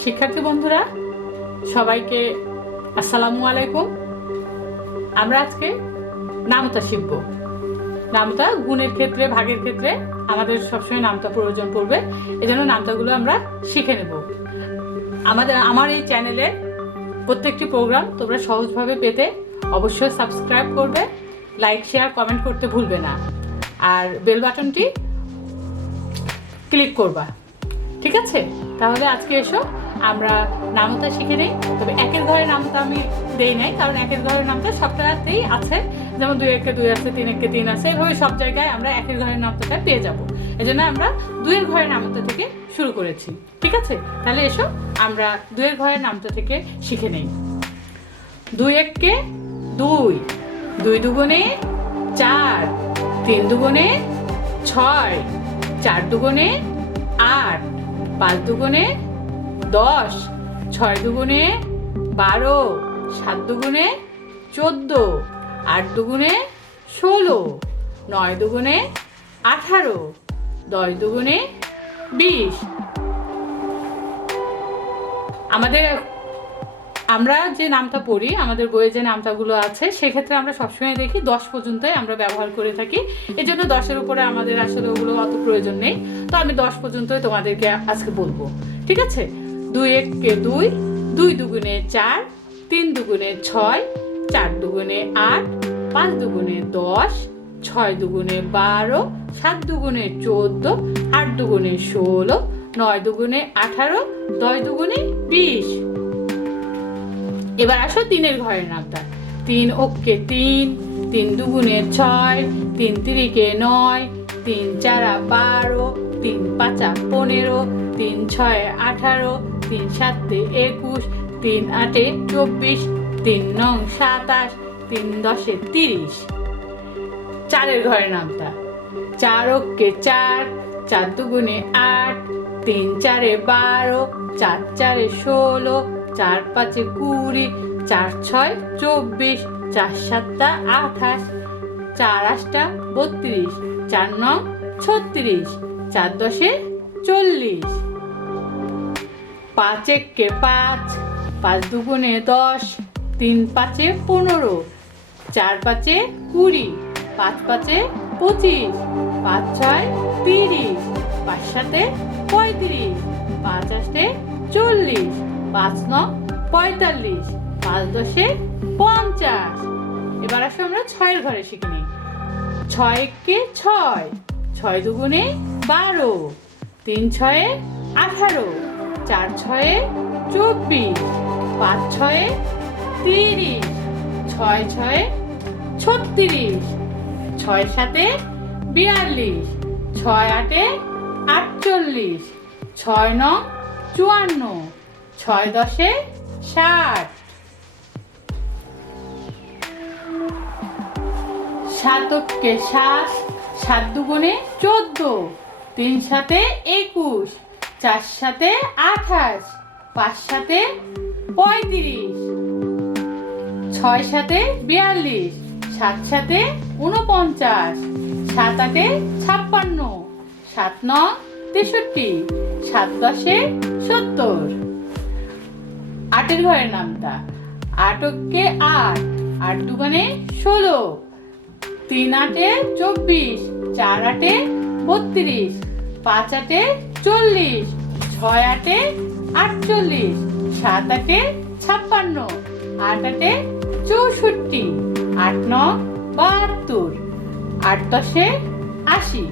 শিক্ষার্থী বন্ধুরা সবাইকে আসসালামু আলাইকুম। আমরা আজকে নামতা শিখব। নামতা গুণের ক্ষেত্রে, ভাগের ক্ষেত্রে আমাদের সবসময় নামতা প্রয়োজন পড়বে, এজন্য নামতাগুলো আমরা শিখে নেব। আমার এই চ্যানেলে প্রত্যেকটি প্রোগ্রাম তোমরা সহজভাবে পেতে অবশ্যই সাবস্ক্রাইব করবে, লাইক শেয়ার কমেন্ট করতে ভুলবে না, আর বেল বাটনটি ক্লিক করবা। ঠিক আছে, তাহলে আজকে এসো আমরা নামতা শিখে নেই। তবে একের ঘরের নামতা আমি দেই নাই, কারণ একের ঘরের নামতা সবটাতেই আছে, যেমন 2 একে 2 আছে, 3 একে 3 আছে, এভাবে সব জায়গায় আমরা একের ঘরের নামতাটা পেয়ে যাব। এজন্য আমরা 2 এর ঘরের নামতা থেকে শুরু করেছি। ঠিক আছে, তাহলে এসো আমরা 2 এর ঘরের নামতা থেকে শিখে নেই। 2 একে 2, 2 দুগুণে 4, 3 দুগুণে 6, 4 দুগুণে 8, 5 দুগুণে 10, 6 দুগুণে 12, 7 দুগুণে 14, 8 দুগুণে 16, 9 দুগুণে 18, 10 দুগুণে 20। আমরা যে নামটা পড়ি, আমাদের বইয়ে যে নামটাগুলো আছে, সেক্ষেত্রে আমরা সবসময় দেখি 10 পর্যন্তই আমরা ব্যবহার করে থাকি। এই জন্য 10-এর উপরে আমাদের আসলে ওগুলো অত প্রয়োজন নেই। তো আমি 10 পর্যন্তই তোমাদেরকে আজকে বলবো। ঠিক আছে, 2 একে 2, 2 দুগুণে 4, 3 দুগুণে 6, 4 দুগুণে 8, 5 দুগুণে 10, 6 দুগুণে 12, 7 দুগুণে 14, 8 দুগুণে 16, 9 দুগুণে 18, 10 দুগুণে 20। এবার আসো 3-এর ঘরের নামতা। 3 ওকে 3, 3 দুগুণে 6, 3 তিরিকে 9, 3 চারা 12, 3 পাঁচা 15, 3 ছয়ে 18, 3 সাতে 21, 3 আটে 24, 3 নং 27, 3 দশে 30। 4-এর ঘরের নামতা। 4 ওকে 4, 4 দুগুণে 8, 3 চারে 12, 4 চারে 16, 4 পাঁচে 20, 4 ছয় 24, 4 সাতটা 28, 4 আটটা 32, 4 নং 36, 4 দশে 40। 5 একে 5, 5 দুগুণে 10, 3 পাঁচে 15, 4 পাঁচে 20, 5 পাঁচে 25, 5 ছয় 30, 5 সাতে 35, 5 আটে 40, 5 নং 45, 5 দশে 50। এবার আসো আমরা 6-এর ঘরে শিখে নিই। 6 একে 6, 6 দুগুণে 12, 3 ছয়ে 18, 4 ছয়ে 24, 5 ছয়ে 30, 6 ছয়ে 36, 6 সাতে 42, 6 আটে 48, 6 নং 54, 6 দশে 60। 7 ওকে 7, 7 দুগুণে 14, 3 সাতে 21, 4 সাতে 28, 5 সাতে 35, 6 সাতে 42, 7 সাতে 49, 7 আটে 56, 7 নং 63, 7 দশে 70। 8-এর ঘরের নামতা। 8 ওকে 8, 8 দুগুণে 16, 3 আটে 24, 4 আটে 32, 5 আটে 40, 6 আটে 48, 7 আটে 56, 8 আটে 64, 8 নং 72, 8 দশে 80।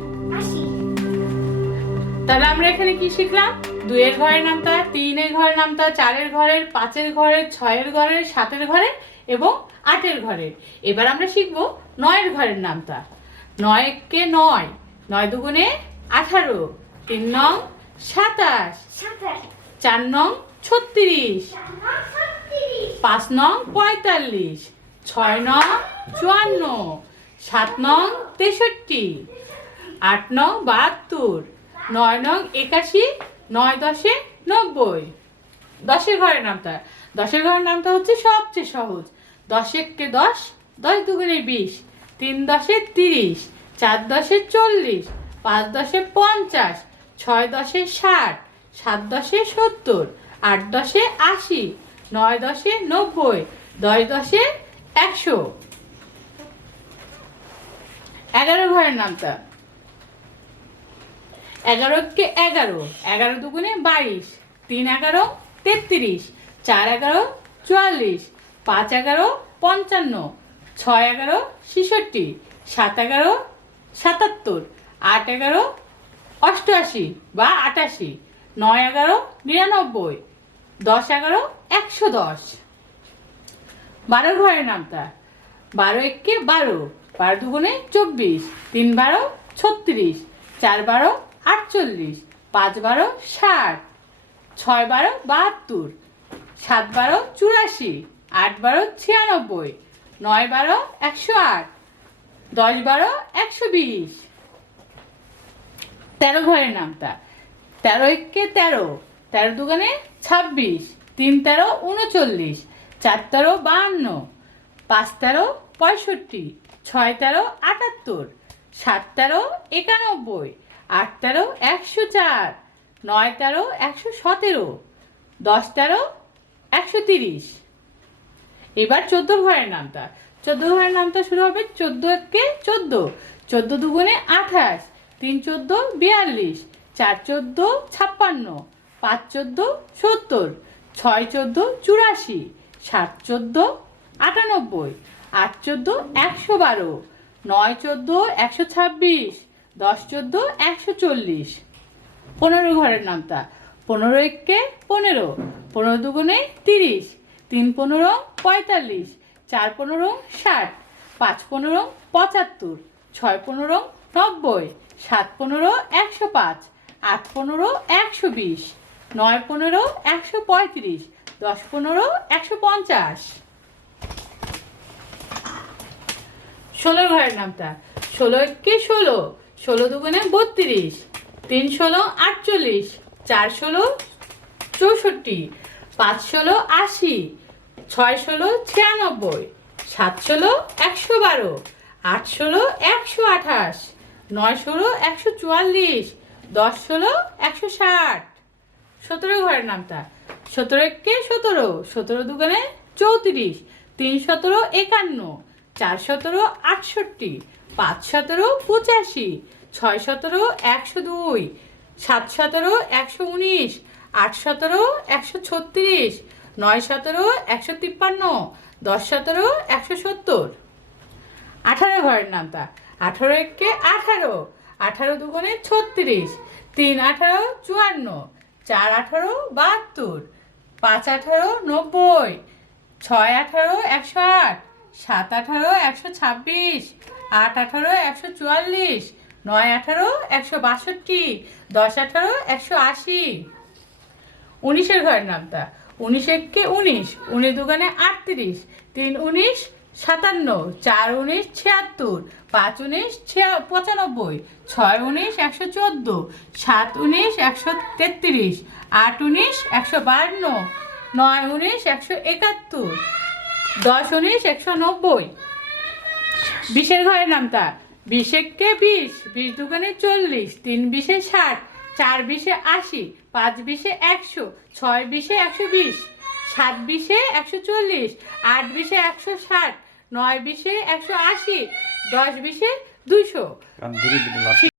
তাহলে আমরা এখানে কি শিখলাম? 2-এর ঘরের নামতা, 3-এর ঘরের নামতা, 4-এর ঘরের, 5-এর ঘরের, 6-এর ঘরের, 7-এর ঘরের এবং 8-এর ঘরের। এবার আমরা শিখবো 9-এর ঘরের নামতা। 9 একে 9, 9 দুগুণে 18, 3 নং 27, 4 নং 36, 5 নং 45, 6 নং 54, 7 নং 63, 8 নং 72, 9 নং 81, 9 দশে 90। 10-এর ঘরের নামতা। 10-এর ঘরের নামতা হচ্ছে সবচেয়ে সহজ। 10 একে 10, 10 দুগুণে 20, 3 দশে 30, 4 দশে 40, 5 দশে 50, 6 দশে 60, 7 10 70, 8 10 80, 9 10 90, 10 10 100। 11 ঘরের নামতা। 11 কে 11, 11 দুগুণে 22, 3 11 33, 4 11 44, 5 11 55, 6 11 66, 7 11 77, 8 11 88 বা 88, 9 11 99, 10 11 110। 12 ঘরের নামতা। 12 একে 12, 12 দুগুণে 24, 3 12 36, 4 12 48, 5 12 60, 6 12 72, 7 12 84, 8 12 96, 9 12 108, 10 12 120। 13 ঘরের নামতা। 13 একে 13, 13 দুগুণে 26, 3 13 39, 4 13 52, 5 13 65, 6 13 78, 7 13 91, 8 13 104, 9 13 117, 10 13 130। এবার 14 ঘরের নামতা। 14 ঘরের নামতা শুরু হবে 14 একে 14, 14 দুগুণে 28, 3 14 42, 4 14 56, 5 14 70, 6 14 84, 7 14 98, 8 14 112, 9 14 126, 10 14 140। 15 ঘরের নামতা। 15 একে 15, 15 দুগুণে 30, 3 15 45, 4 15 60, 5 15 75, 6 15 90, 7 15 105, 8 15 120, 9 15 135, 10 15 150। 16 ঘরের নামতা। 16 একে 16, 16 দুগুণে 32, 3 16 48, 4 16 64, 5 16 80, 6 16 96, 7 16 112, 8 16 128, 9 16 144, 10 16 160। 17 ঘরের নামতা। 17 একে 17, 17 দুগুণে 34, 3 17 51, 4 17 68, 5 17 85, 6 17 102, 7 17 119, 8 17 136, 9 17 153, 10 17 170। 18 ঘরের নামতা। 18 একে 18, 18 দুগুণে 36, 3 18 54, 4 18 72, 5 18 90, 6 18 108, 7 18 126, 8 18 144, 9 18 162, 10 18 180। 19 ঘরের নামতা। 19 একে 19, 19 দুগুণে 38, 3 19 57, 4 19 76, 5 19 95, 6 19 114, 7 19 133, 8 19 152, 9 19 171, 10 19 190। 20 ঘরের নামতা। 20 একে 20, 20 দুগুণে 40, 3 20 60, 4 20 80, 5 20 100, 6 20 120, 7 20 140, 8 20 160, 9 20 180, 10 20 200।